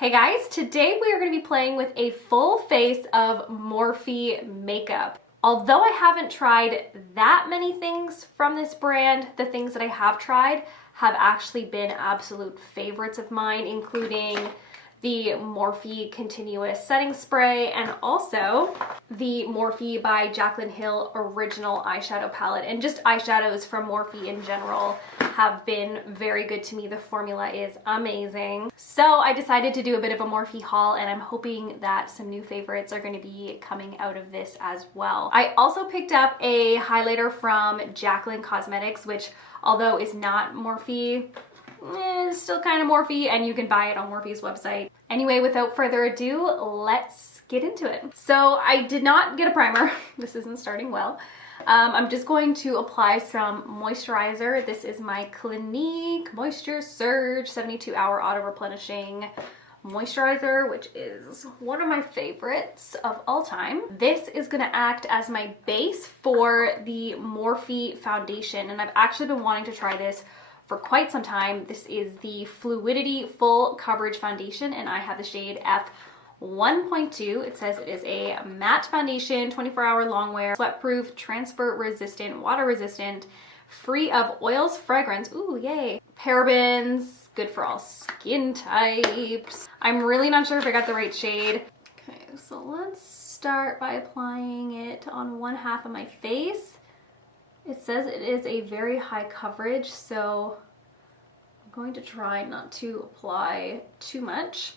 Hey guys, today we are going to be playing with a full face of Morphe makeup. Although I haven't tried that many things from this brand, the things that I have tried have actually been absolute favorites of mine, including the Morphe Continuous Setting Spray and also the Morphe by Jaclyn Hill Original Eyeshadow Palette. And just eyeshadows from Morphe in general have been very good to me. The formula is amazing. So I decided to do a bit of a Morphe haul, and I'm hoping that some new favorites are going to be coming out of this as well. I also picked up a highlighter from Jaclyn Cosmetics, which although is not Morphe, it's still kind of Morphe, and you can buy it on Morphe's website. Anyway, without further ado, let's get into it. So I did not get a primer. This isn't starting well. I'm just going to apply some moisturizer. This is my Clinique Moisture Surge 72-hour auto replenishing moisturizer, which is one of my favorites of all time. This is going to act as my base for the Morphe foundation, and I've actually been wanting to try this for quite some time. This is the Fluidity Full Coverage Foundation, and I have the shade F1.2. It says it is a matte foundation, 24-hour long wear, sweat-proof, transfer resistant, water resistant, free of oils, fragrance, ooh yay, parabens, good for all skin types. I'm really not sure if I got the right shade. Okay, so let's start by applying it on one half of my face. It says it is a very high coverage, so I'm going to try not to apply too much.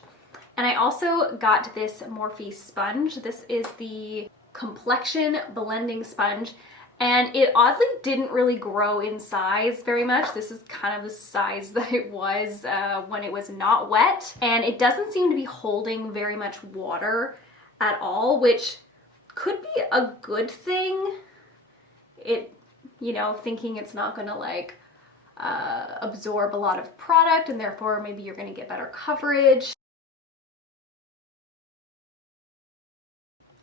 And I also got this Morphe sponge. This is the Complexion Blending Sponge, and it oddly didn't really grow in size very much. This is kind of the size that it was when it was not wet, and it doesn't seem to be holding very much water at all, which could be a good thing. You know, thinking it's not gonna like absorb a lot of product, and therefore maybe you're gonna get better coverage.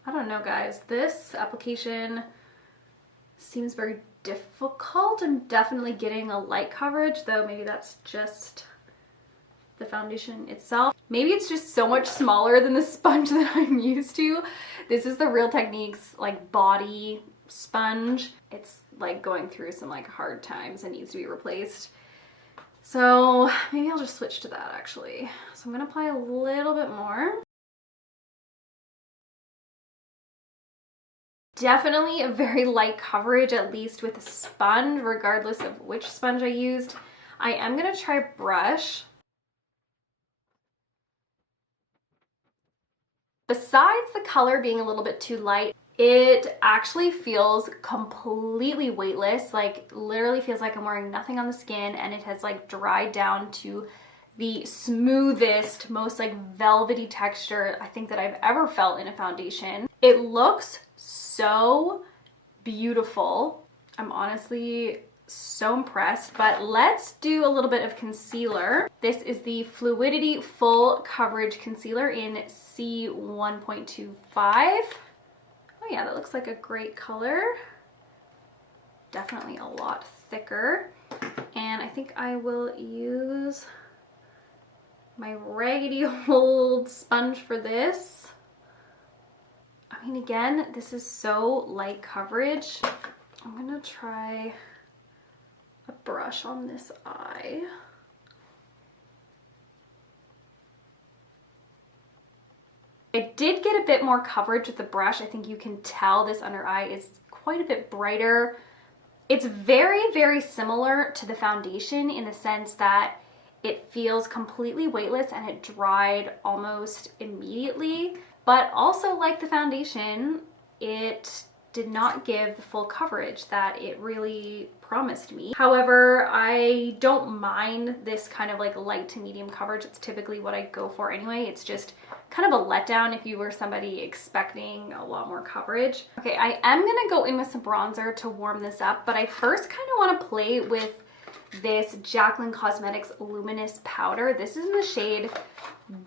I don't know, guys. This application seems very difficult. I'm definitely getting a light coverage, though maybe that's just the foundation itself. Maybe it's just so much smaller than the sponge that I'm used to. This is the Real Techniques like body sponge. It's like going through some like hard times and needs to be replaced. So maybe I'll just switch to that actually. So I'm gonna apply a little bit more. Definitely a very light coverage, at least with a sponge, regardless of which sponge I used. I am gonna try brush. Besides the color being a little bit too light, it actually feels completely weightless, like literally feels like I'm wearing nothing on the skin, and it has like dried down to the smoothest, most like velvety texture I think that I've ever felt in a foundation. It looks so beautiful. I'm honestly so impressed, but let's do a little bit of concealer. This is the Fluidity Full Coverage Concealer in C1.25. Oh yeah, that looks like a great color. Definitely a lot thicker. And I think I will use my raggedy old sponge for this. I mean, again, this is so light coverage. I'm gonna try a brush on this eye. I did get a bit more coverage with the brush. I think you can tell this under eye is quite a bit brighter. It's very, very similar to the foundation in the sense that it feels completely weightless and it dried almost immediately. But also, like the foundation, it did not give the full coverage that it really promised me. However, I don't mind this kind of like light to medium coverage. It's typically what I go for anyway. It's just kind of a letdown if you were somebody expecting a lot more coverage. Okay, I am gonna go in with some bronzer to warm this up, but I first kind of want to play with this Jaclyn Cosmetics Luminous powder. This is in the shade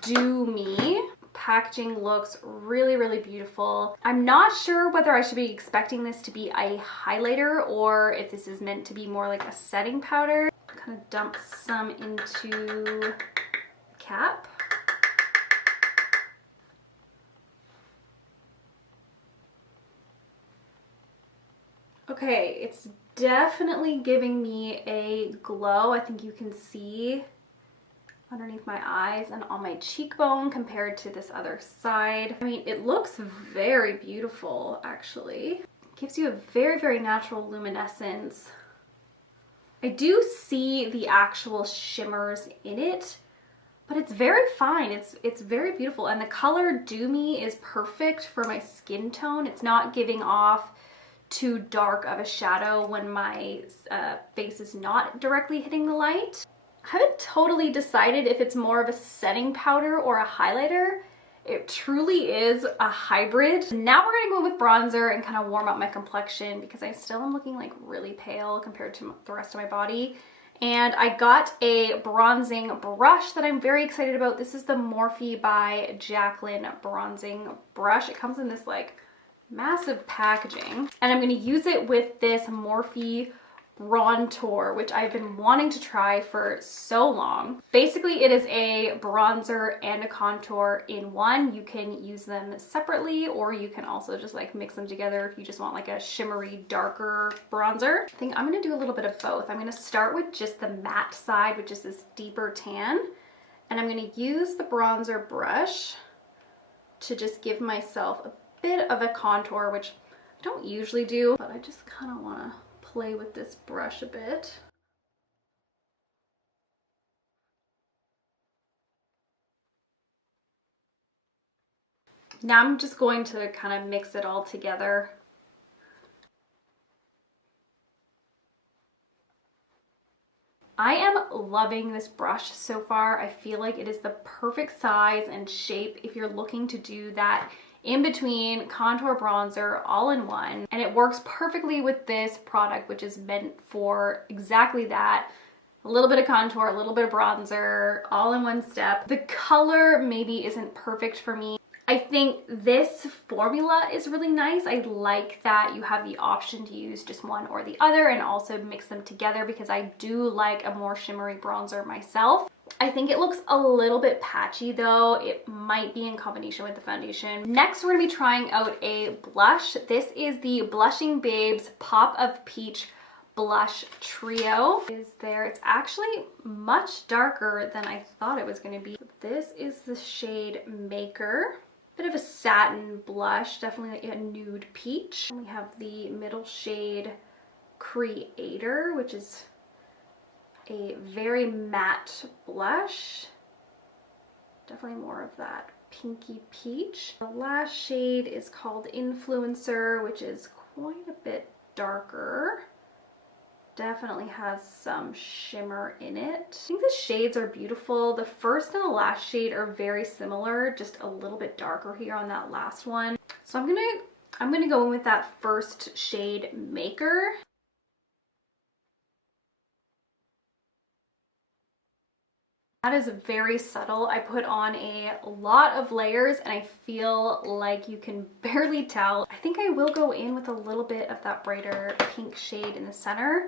Do Me. Packaging looks really, really beautiful. I'm not sure whether I should be expecting this to be a highlighter or if this is meant to be more like a setting powder. Kind of dump some into the cap. Okay, it's definitely giving me a glow. I think you can see underneath my eyes and on my cheekbone compared to this other side. I mean, it looks very beautiful, actually. It gives you a very, very natural luminescence. I do see the actual shimmers in it, but it's very fine. It's very beautiful, and the color Do Me is perfect for my skin tone. It's not giving off too dark of a shadow when my face is not directly hitting the light. I haven't totally decided if it's more of a setting powder or a highlighter. It truly is a hybrid. Now we're gonna go with bronzer and kind of warm up my complexion because I still am looking like really pale compared to the rest of my body. And I got a bronzing brush that I'm very excited about. This is the Morphe by Jaclyn bronzing brush. It comes in this like massive packaging, and I'm going to use it with this Morphe Brontour, which I've been wanting to try for so long. Basically, it is a bronzer and a contour in one. You can use them separately, or you can also just like mix them together if you just want like a shimmery, darker bronzer. I think I'm going to do a little bit of both. I'm going to start with just the matte side, which is this deeper tan, and I'm going to use the bronzer brush to just give myself a bit of a contour, which I don't usually do, but I just kind of want to play with this brush a bit. Now I'm just going to kind of mix it all together. I am loving this brush so far. I feel like it is the perfect size and shape if you're looking to do that in between contour bronzer all in one, and it works perfectly with this product, which is meant for exactly that. A little bit of contour, a little bit of bronzer, all in one step. The color maybe isn't perfect for me. I think this formula is really nice. I like that you have the option to use just one or the other and also mix them together because I do like a more shimmery bronzer myself. I think it looks a little bit patchy though. It might be in combination with the foundation. Next, we're gonna be trying out a blush. This is the Blushing Babes Pop of Peach Blush Trio. It's actually much darker than I thought it was gonna be. This is the shade Maker. Bit of a satin blush, definitely a nude peach. And we have the middle shade Creator, which is a very matte blush. Definitely more of that pinky peach. The last shade is called Influencer, which is quite a bit darker. Definitely has some shimmer in it. I think the shades are beautiful. The first and the last shade are very similar, just a little bit darker here on that last one. So I'm gonna go in with that first shade, Maker. That is very subtle. I put on a lot of layers and I feel like you can barely tell. I think I will go in with a little bit of that brighter pink shade in the center,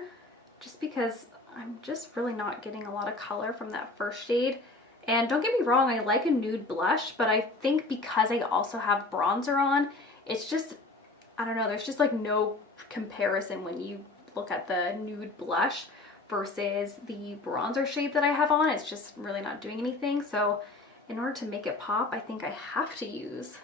just because I'm just really not getting a lot of color from that first shade. And don't get me wrong, I like a nude blush, but I think because I also have bronzer on, it's just, I don't know, there's just like no comparison when you look at the nude blush versus the bronzer shade that I have on. It's just really not doing anything. So in order to make it pop, I think I have to use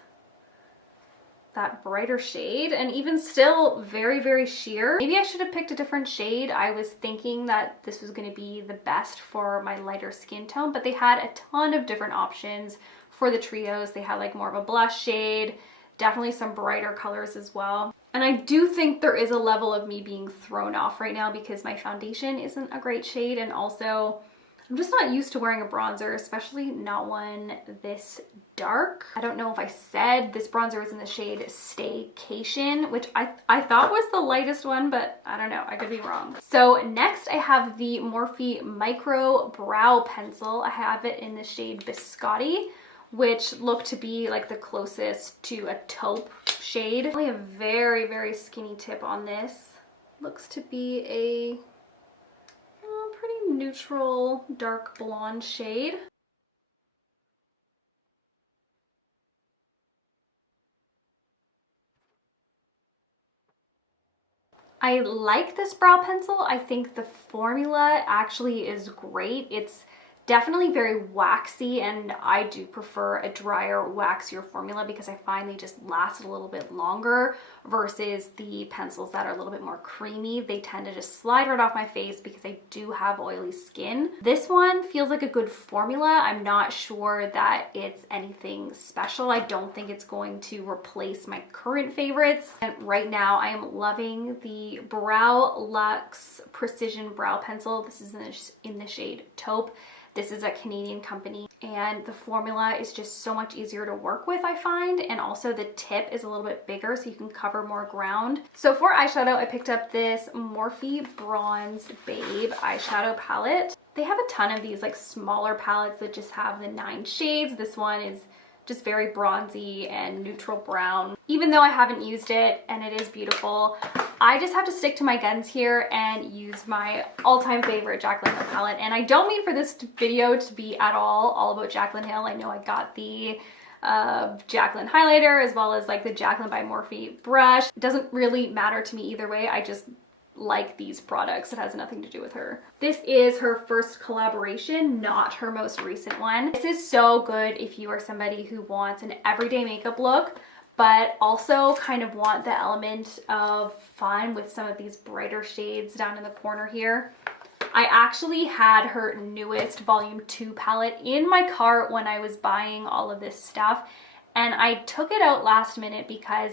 that brighter shade, and even still very, very sheer. Maybe I should have picked a different shade. I was thinking that this was going to be the best for my lighter skin tone, but they had a ton of different options for the trios. They had like more of a blush shade, definitely some brighter colors as well. And I do think there is a level of me being thrown off right now because my foundation isn't a great shade, and also I'm just not used to wearing a bronzer, especially not one this dark. I don't know if I said this bronzer was in the shade Staycation, which I thought was the lightest one, but I don't know, I could be wrong. So next I have the Morphe Micro Brow Pencil. I have it in the shade Biscotti, which looked to be like the closest to a taupe shade. Only a very, very skinny tip on this. Looks to be a pretty neutral dark blonde shade. I like this brow pencil. I think the formula actually is great. It's definitely very waxy, and I do prefer a drier, waxier formula because I find they just last a little bit longer versus the pencils that are a little bit more creamy. They tend to just slide right off my face because I do have oily skin. This one feels like a good formula. I'm not sure that it's anything special. I don't think it's going to replace my current favorites. And right now I am loving the Brow Luxe Precision Brow Pencil. This is in the shade Taupe. This is a Canadian company, and the formula is just so much easier to work with, I find, and also the tip is a little bit bigger so you can cover more ground. So for eyeshadow, I picked up this Morphe Bronze Babe eyeshadow palette. They have a ton of these like smaller palettes that just have the 9 shades. This one is just very bronzy and neutral brown. Even though I haven't used it and it is beautiful, I just have to stick to my guns here and use my all-time favorite Jaclyn Hill palette. And I don't mean for this video to be at all about Jaclyn Hill. I know I got the Jaclyn highlighter as well as like the Jaclyn by Morphe brush. It doesn't really matter to me either way. I just like these products. It has nothing to do with her. This is her first collaboration, not her most recent one. This is so good if you are somebody who wants an everyday makeup look, but also kind of want the element of fun with some of these brighter shades down in the corner here. I actually had her newest volume 2 palette in my cart when I was buying all of this stuff, and I took it out last minute because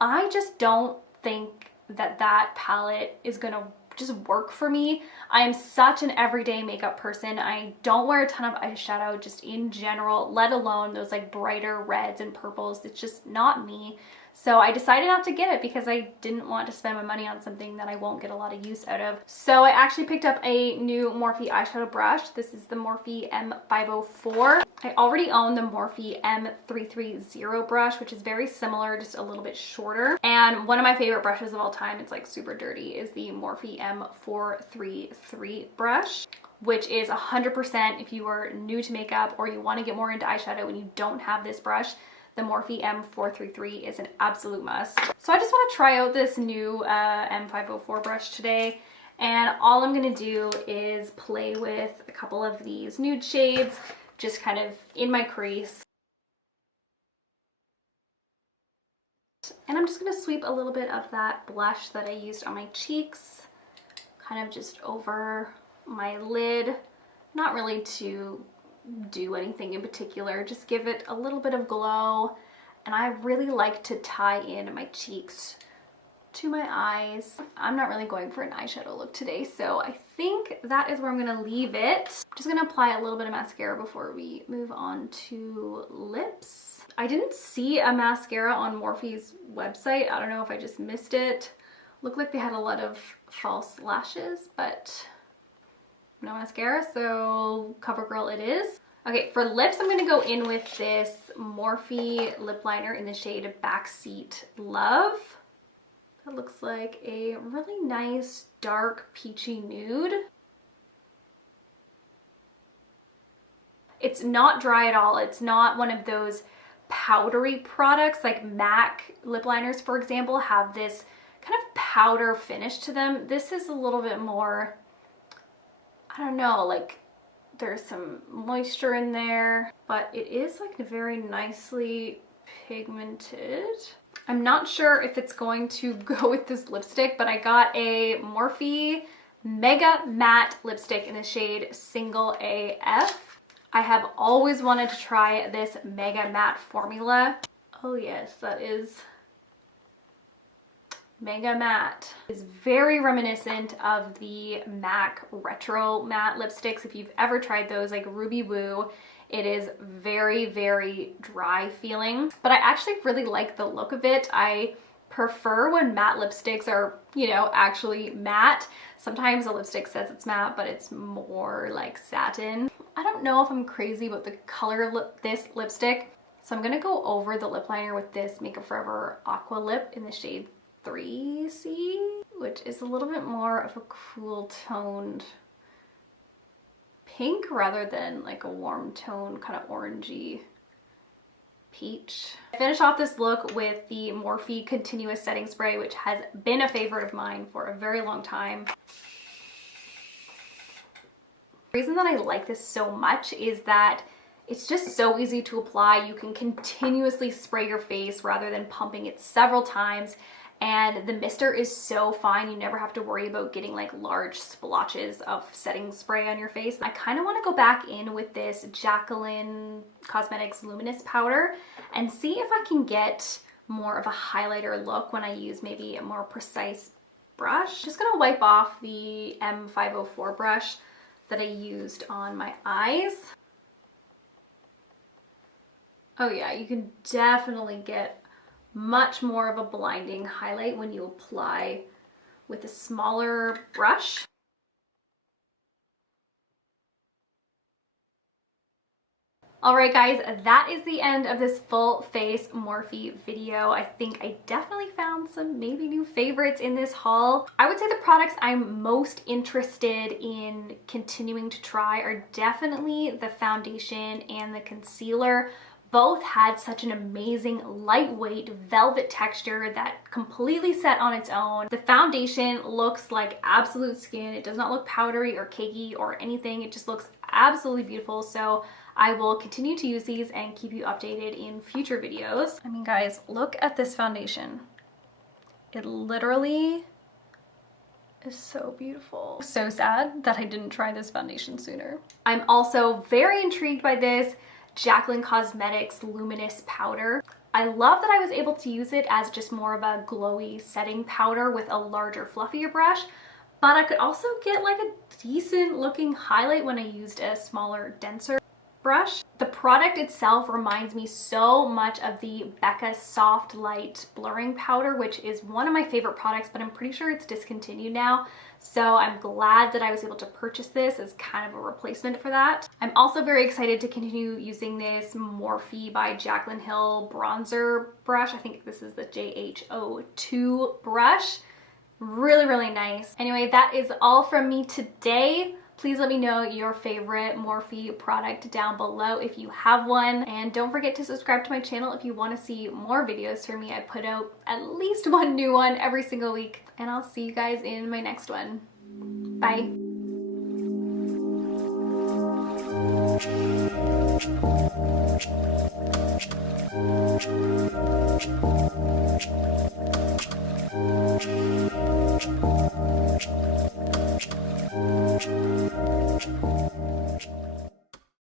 I just don't think that palette is gonna just work for me. I am such an everyday makeup person. I don't wear a ton of eyeshadow just in general, let alone those like brighter reds and purples. It's just not me. So I decided not to get it because I didn't want to spend my money on something that I won't get a lot of use out of. So I actually picked up a new Morphe eyeshadow brush. This is the Morphe M504. I already own the Morphe M330 brush, which is very similar, just a little bit shorter. And one of my favorite brushes of all time, it's like super dirty, is the Morphe M433 brush, which is 100% if you are new to makeup or you want to get more into eyeshadow and you don't have this brush, the Morphe M433 is an absolute must. So I just want to try out this new M504 brush today, and all I'm going to do is play with a couple of these nude shades, just kind of in my crease. And I'm just going to sweep a little bit of that blush that I used on my cheeks, kind of just over my lid, not really to do anything in particular, just give it a little bit of glow. And I really like to tie in my cheeks to my eyes. I'm not really going for an eyeshadow look today, so I think that is where I'm gonna leave it. I'm just gonna apply a little bit of mascara before we move on to lips. I didn't see a mascara on Morphe's website. I don't know if I just missed it. Looked like they had a lot of false lashes, but no mascara, so CoverGirl it is. Okay, for lips, I'm gonna go in with this Morphe lip liner in the shade Backseat Love. That looks like a really nice dark peachy nude. It's not dry at all. It's not one of those powdery products like MAC lip liners, for example, have this kind of powder finish to them. This is a little bit more, I don't know, like there's some moisture in there, but it is like very nicely pigmented. I'm not sure if it's going to go with this lipstick, but I got a Morphe Mega Matte lipstick in the shade Single AF. I have always wanted to try this Mega Matte formula. Oh yes, that is Mega Matte. It's very reminiscent of the MAC Retro Matte lipsticks. If you've ever tried those, like Ruby Woo, it is very, very dry feeling, but I actually really like the look of it. I prefer when matte lipsticks are, you know, actually matte. Sometimes a lipstick says it's matte, but it's more like satin. I don't know if I'm crazy about the color of this lipstick, so I'm gonna go over the lip liner with this Makeup Forever Aqua Lip in the shade 3C, which is a little bit more of a cool toned pink rather than like a warm tone kind of orangey peach. I finish off this look with the Morphe Continuous Setting Spray, which has been a favorite of mine for a very long time. The reason that I like this so much is that it's just so easy to apply. You can continuously spray your face rather than pumping it several times. And the mister is so fine. You never have to worry about getting like large splotches of setting spray on your face. I kind of want to go back in with this Jaclyn Cosmetics Luminous powder and see if I can get more of a highlighter look when I use maybe a more precise brush. Just gonna wipe off the M504 brush that I used on my eyes. Oh yeah, you can definitely get much more of a blinding highlight when you apply with a smaller brush. Alright guys, that is the end of this full face Morphe video. I think I definitely found some maybe new favorites in this haul. I would say the products I'm most interested in continuing to try are definitely the foundation and the concealer. Both had such an amazing lightweight velvet texture that completely set on its own. The foundation looks like absolute skin. It does not look powdery or cakey or anything. It just looks absolutely beautiful. So I will continue to use these and keep you updated in future videos. I mean, guys, look at this foundation. It literally is so beautiful. So sad that I didn't try this foundation sooner. I'm also very intrigued by this Jaclyn Cosmetics Luminous powder. I love that I was able to use it as just more of a glowy setting powder with a larger, fluffier brush, but I could also get like a decent looking highlight when I used a smaller, denser brush. The product itself reminds me so much of the Becca Soft Light blurring powder, which is one of my favorite products, but I'm pretty sure it's discontinued now. So I'm glad that I was able to purchase this as kind of a replacement for that. I'm also very excited to continue using this Morphe by Jaclyn Hill bronzer brush. I think this is the JH02 brush. Really, really nice. Anyway, that is all from me today. Please let me know your favorite Morphe product down below if you have one. And don't forget to subscribe to my channel if you want to see more videos from me. I put out at least one new one every single week. And I'll see you guys in my next one. Bye.